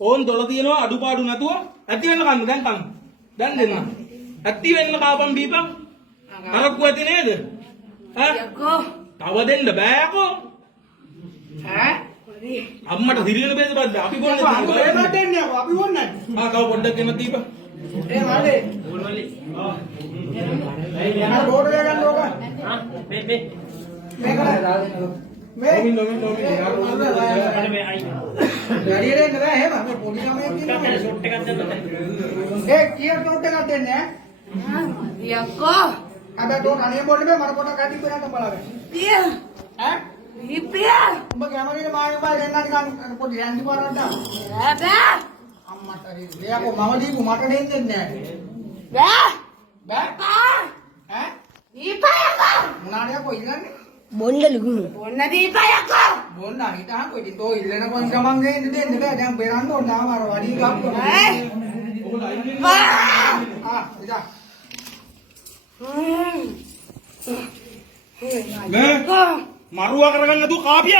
ඕන් දොළ තියෙනවා අඩුපාඩු නැතුව ඇති වෙන්න කන්න දැන් කන්න දැන් දෙන්න ඇති වෙන්න කාපම් බීපම් අරක්කු ඇති නේද ඈ යකෝ තව දෙන්න බෑකෝ ඈ අම්මට හිරියන බේද බද්ද අපි බොන්නේ අපි දෙන්නේ අපි බොන්නේ ආ කව පොඩ්ඩක් ගෙම දීපන් ඒ මාලේ ඕනවලි යන රෝඩ් එක ගන්න ඕක හා මේ මේක Bondal guru. Bonna දීපයක්කෝ. බොන්න හිටහන් කොයි තෝ ඉල්ලන කොන් ගමන් ගේන්න දෙන්න බෑ දැන් බෙරන්න ඕන නාම අර වඩි ගම්කෝ ඉතින් මේ මරුවා කරගන්න තු කාපිය